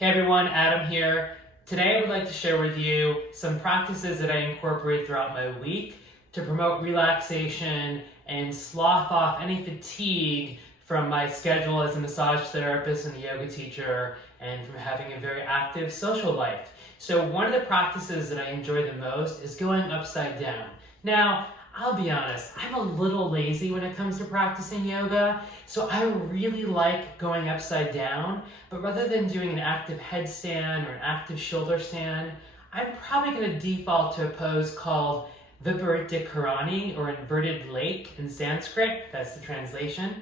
Hey everyone, Adam here. Today I would like to share with you some practices that I incorporate throughout my week to promote relaxation and slough off any fatigue from my schedule as a massage therapist and a yoga teacher and from having a very active social life. So one of the practices that I enjoy the most is going upside down. Now, I'll be honest, I'm a little lazy when it comes to practicing yoga, so I really like going upside down, but rather than doing an active headstand or an active shoulder stand, I'm probably going to default to a pose called Viparita Karani, or inverted lake in Sanskrit. That's the translation.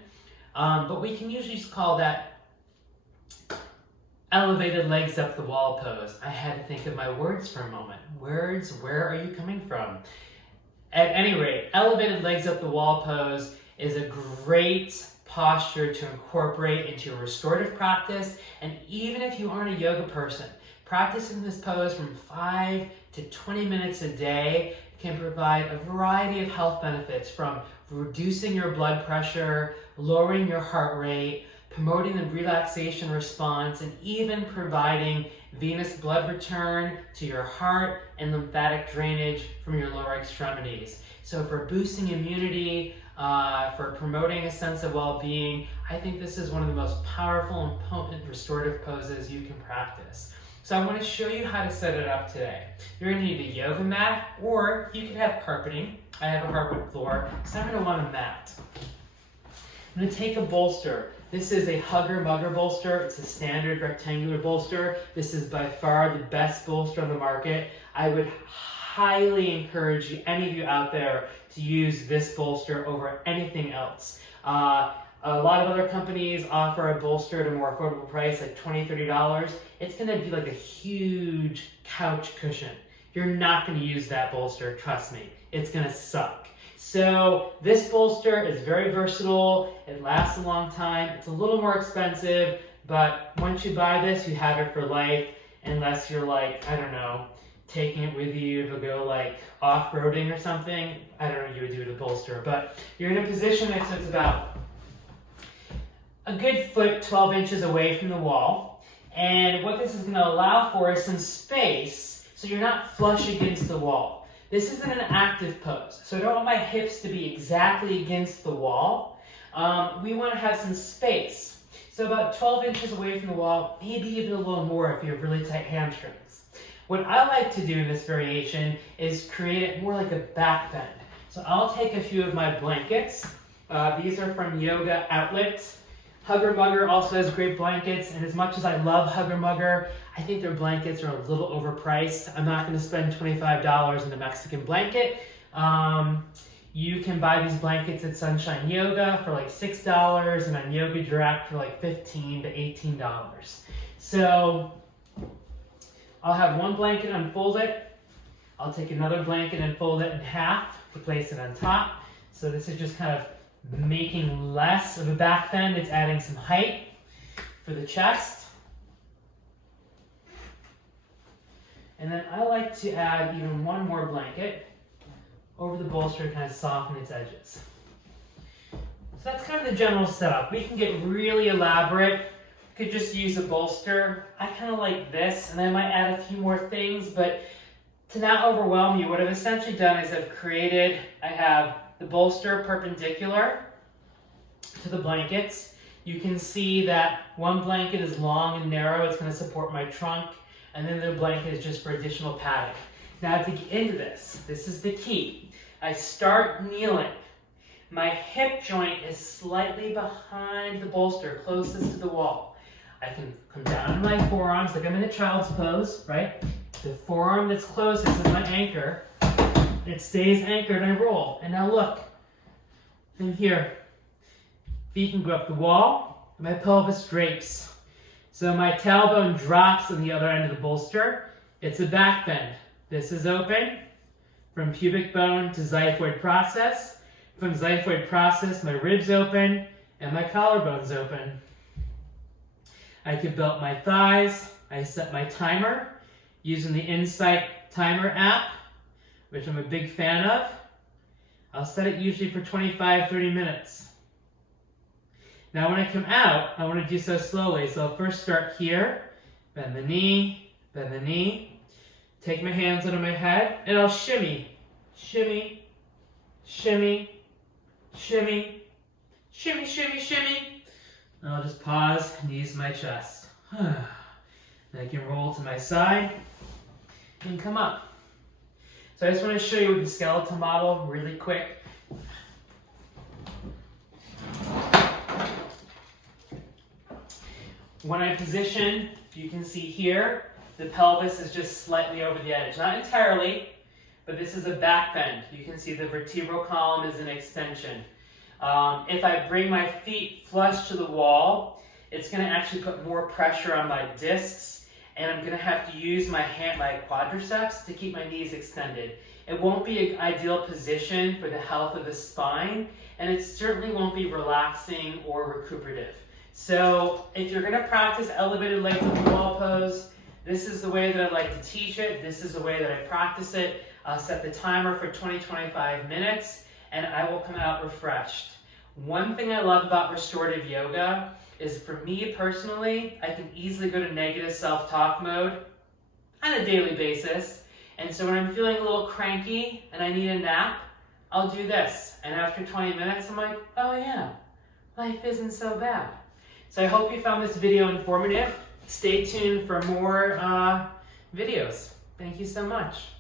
But we can usually just call that elevated legs up the wall pose. I had to think of my words for a moment. Words, where are you coming from? At any rate, elevated legs up the wall pose is a great posture to incorporate into your restorative practice. And even if you aren't a yoga person, practicing this pose from 5 to 20 minutes a day can provide a variety of health benefits, from reducing your blood pressure, lowering your heart rate, promoting the relaxation response, and even providing venous blood return to your heart and lymphatic drainage from your lower extremities. So for boosting immunity, for promoting a sense of well-being, I think this is one of the most powerful and potent restorative poses you can practice. So I want to show you how to set it up today. You're going to need a yoga mat, or you can have carpeting. I have a hardwood floor, so I'm going to want a mat. I'm going to take a bolster. This is a Hugger Mugger bolster. It's a standard rectangular bolster. This is by far the best bolster on the market. I would highly encourage you, any of you out there, to use this bolster over anything else. A lot of other companies offer a bolster at a more affordable price, like $20, $30. It's going to be like a huge couch cushion. You're not going to use that bolster, trust me. It's going to suck. So this bolster is very versatile. It lasts a long time. It's a little more expensive, but once you buy this, you have it for life, unless you're like, I don't know, taking it with you to go like off-roading or something. I don't know what you would do with a bolster, but you're in a position that's about a good foot, 12 inches away from the wall. And what this is going to allow for is some space, so you're not flush against the wall. This isn't an active pose, so I don't want my hips to be exactly against the wall. We want to have some space. So about 12 inches away from the wall, maybe even a little more if you have really tight hamstrings. What I like to do in this variation is create it more like a back bend. So I'll take a few of my blankets. These are from Yoga Outlet. Hugger Mugger also has great blankets, and as much as I love Hugger Mugger, I think their blankets are a little overpriced. I'm not going to spend $25 on a Mexican blanket. You can buy these blankets at Sunshine Yoga for like $6, and on Yoga Direct for like $15 to $18. So I'll have one blanket, unfold it. I'll take another blanket and fold it in half to place it on top. So this is just kind of making less of a back bend. It's adding some height for the chest. And then I like to add even one more blanket over the bolster to kind of soften its edges. So that's kind of the general setup. We can get really elaborate. You could just use a bolster. I kind of like this, and I might add a few more things, but to not overwhelm you, what I've essentially done is I have the bolster perpendicular to the blankets. You can see that one blanket is long and narrow. It's going to support my trunk. And then the blanket is just for additional padding. Now to get into this is the key. I start kneeling. My hip joint is slightly behind the bolster, closest to the wall. I can come down on my forearms like I'm in a child's pose, right? The forearm that's closest is my anchor. It stays anchored and I roll. And now look, from here, feet can go up the wall, and my pelvis drapes. So my tailbone drops on the other end of the bolster. It's a back bend. This is open from pubic bone to xiphoid process. From xiphoid process, my ribs open and my collarbone's open. I can belt my thighs. I set my timer using the Insight Timer app, which I'm a big fan of. I'll set it usually for 25, 30 minutes. Now when I come out, I want to do so slowly. So I'll first start here, bend the knee, bend the knee. Take my hands under my head, and I'll shimmy, shimmy, shimmy, shimmy, shimmy, shimmy, shimmy. And I'll just pause and ease my chest. Then I can roll to my side and come up. So I just want to show you with the skeletal model really quick. When I position, you can see here, the pelvis is just slightly over the edge. Not entirely, but this is a back bend. You can see the vertebral column is an extension. If I bring my feet flush to the wall, it's going to actually put more pressure on my discs, and I'm going to have to use my quadriceps to keep my knees extended. It won't be an ideal position for the health of the spine, and it certainly won't be relaxing or recuperative. So if you're going to practice elevated legs up the wall pose, this is the way that I like to teach it. This is the way that I practice it. I'll set the timer for 20-25 minutes, and I will come out refreshed. One thing I love about restorative yoga is, for me personally, I can easily go to negative self-talk mode on a daily basis. And so when I'm feeling a little cranky and I need a nap, I'll do this. And after 20 minutes, I'm like, oh yeah, life isn't so bad. So I hope you found this video informative. Stay tuned for more videos. Thank you so much.